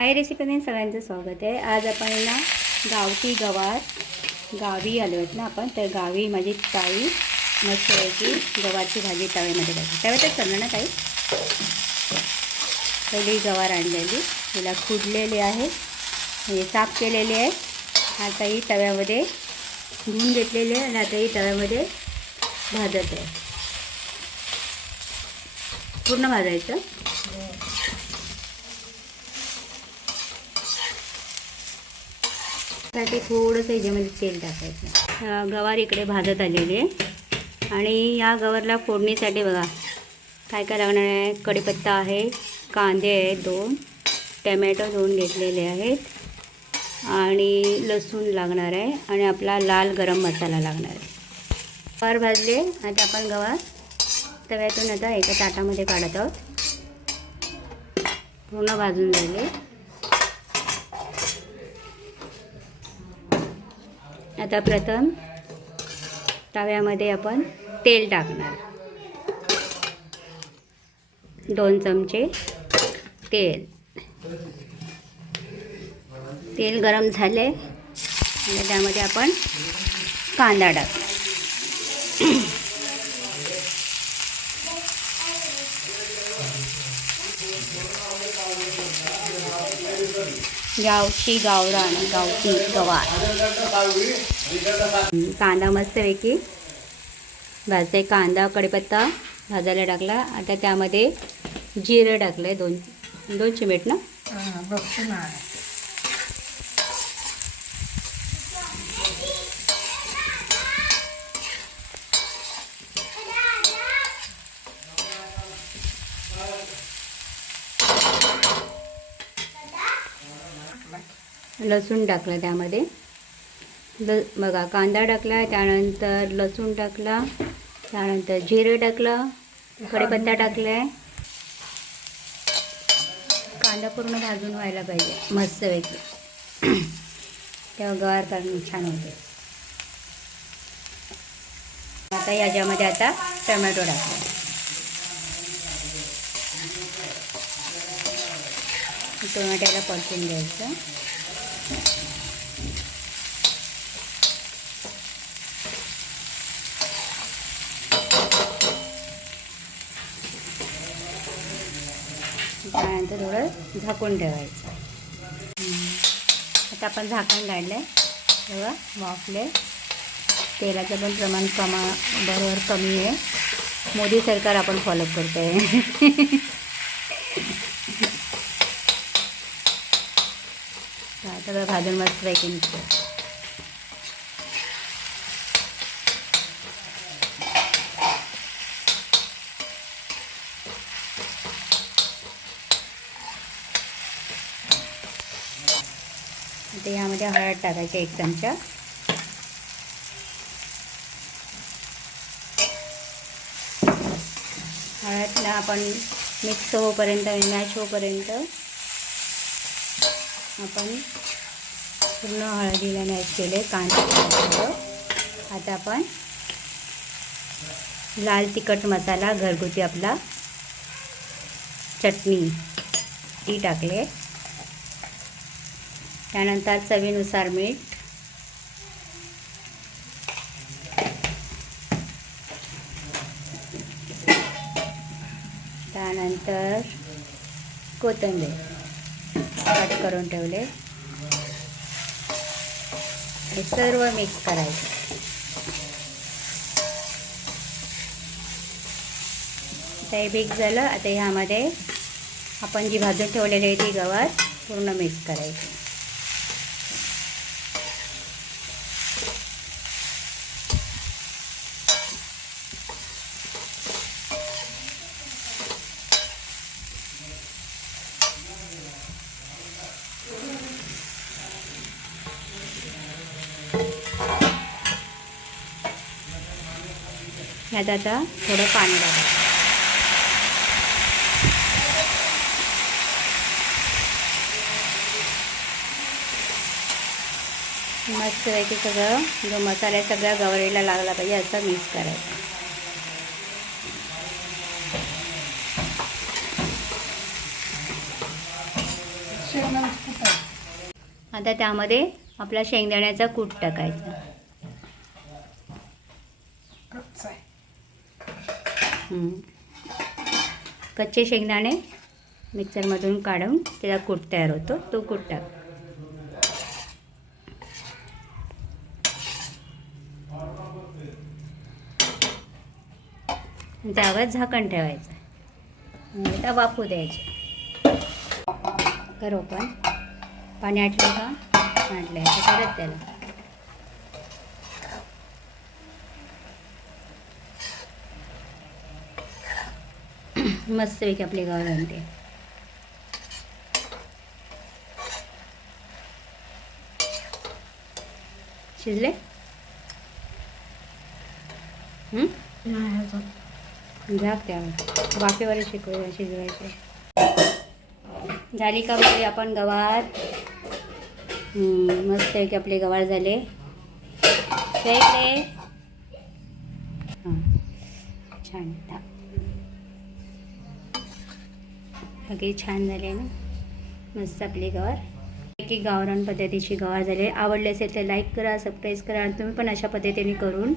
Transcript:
हाय रेसिपीमध्ये सगळ्यांचं स्वागत आहे। आज आपण ना गावठी गवार गावी आलो आहेत ना आपण, तर गावी माझी ताई मस्तपैकी गवारची भाजी तव्यामध्ये टाकली। तव्यातच करणार ना ताई? पहिली गवार आणलेली, तिला खुडलेली आहे, म्हणजे साफ केलेली आहे। आता ही तव्यामध्ये धुवून घेतलेली आहे आणि आता ही तव्यामध्ये भाजत आहे। पूर्ण भाजायचं। साठी थोडंसं ह्याच्यामध्ये तेल टाकायचं। गवार इकडे भाजत आलेली आहे आणि या गवारला फोडणीसाठी बघा काय काय लागणार आहे। कढीपत्ता आहे, कांदे आहेत 2, टमॅटो 2 घेतलेले आहेत आणि लसूण लागणार आहे आणि आपला लाल गरम मसाला लागणार आहे। गवार भाजले, आता आपण गवार तव्यातून आता एका ताटामध्ये काढत आहोत। पूर्ण भाजून झाले। आता प्रथम तव्यामध्ये आपण तेल टाकणार, 2 चमचे तेल। तेल गरम झाले आणि त्यामध्ये आपण कांदा टाकू। गावठी गावरान गावठी गवार। कांदा मस्तपैकी भाजते। कांदा कढीपत्ता भाजायला टाकला। आता त्यामध्ये जिरं टाकलंय, 2 चिमट ना। लसूण टाकलं त्यामध्ये, बघा कांदा टाकला, त्यानंतर लसूण टाकला, त्यानंतर जिरं टाकलं, कढीपत्ता टाकलाय। कांदा पूर्ण भाजून व्हायला पाहिजे मस्तपैकी, तेव्हा गवार करून छान होते। आता याच्यामध्ये आता टोमॅटो टाकला। टोमॅटोला परतून घ्यायचं। त्यानंतर थोडं झाकून ठेवायचं। आता आपण झाकण काढलंय, तेव्हा वाफले। तेलाचं पण प्रमाण बरोबर कमी आहे। मोदी सरकार आपण फॉलो करतोय। सगळं भाजून मस्त पैकी निघतं। आता यामध्ये हळद टाकायची 1 चमचा। हळदला आपण मिक्स होईपर्यंत, मॅच होईपर्यंत आपण पूर्ण हळदीला मॅच केले। कांदा आता आपण लाल तिखट मसाला घरगुती आपला चटणी ती टाकले। त्यानंतर चवीनुसार मीठ, त्यानंतर कोथिंबीर कट करून ठेवले। हे सर्व मिक्स करायचं। ते मिक्स झालं। आता ह्यामध्ये आपण जी भाजून ठेवलेली आहे ती गवार पूर्ण मिक्स करायची। ह्यात आता थोडं पाणी टाकायचं। मस्तपैकी सगळं जो मसाला सगळ्या गवारीला लागला पाहिजे असं मिक्स करायचं। आता त्यामध्ये आपला शेंगदाण्याचा कूट टाकायचा. कच्चे शेंगदाणे मिक्सरमधून काढून त्याचा कूट तयार होतो, तो कूट टाक. त्यावर झाकण ठेवायचं. आता वाफू द्यायचे. कर ओपन. पाणी आटलं का? आटलं आहे परत त्याला. मस्तपैकी आपली गवार बनते. शिजले? झाक त्यावर वाफेवर शिजवायचे. झाली का बघूया आपण गवार. मस्त आहे की आपले गवार झाले. इकडे हां छान. बाकी छान झाले ना, मस्त आपली गवार. एक गावरान पद्धतीची गवार झाली. आवडली असेल तर लाईक करा, सबस्क्राईब करा आणि तुम्ही पण अशा पद्धतीने करून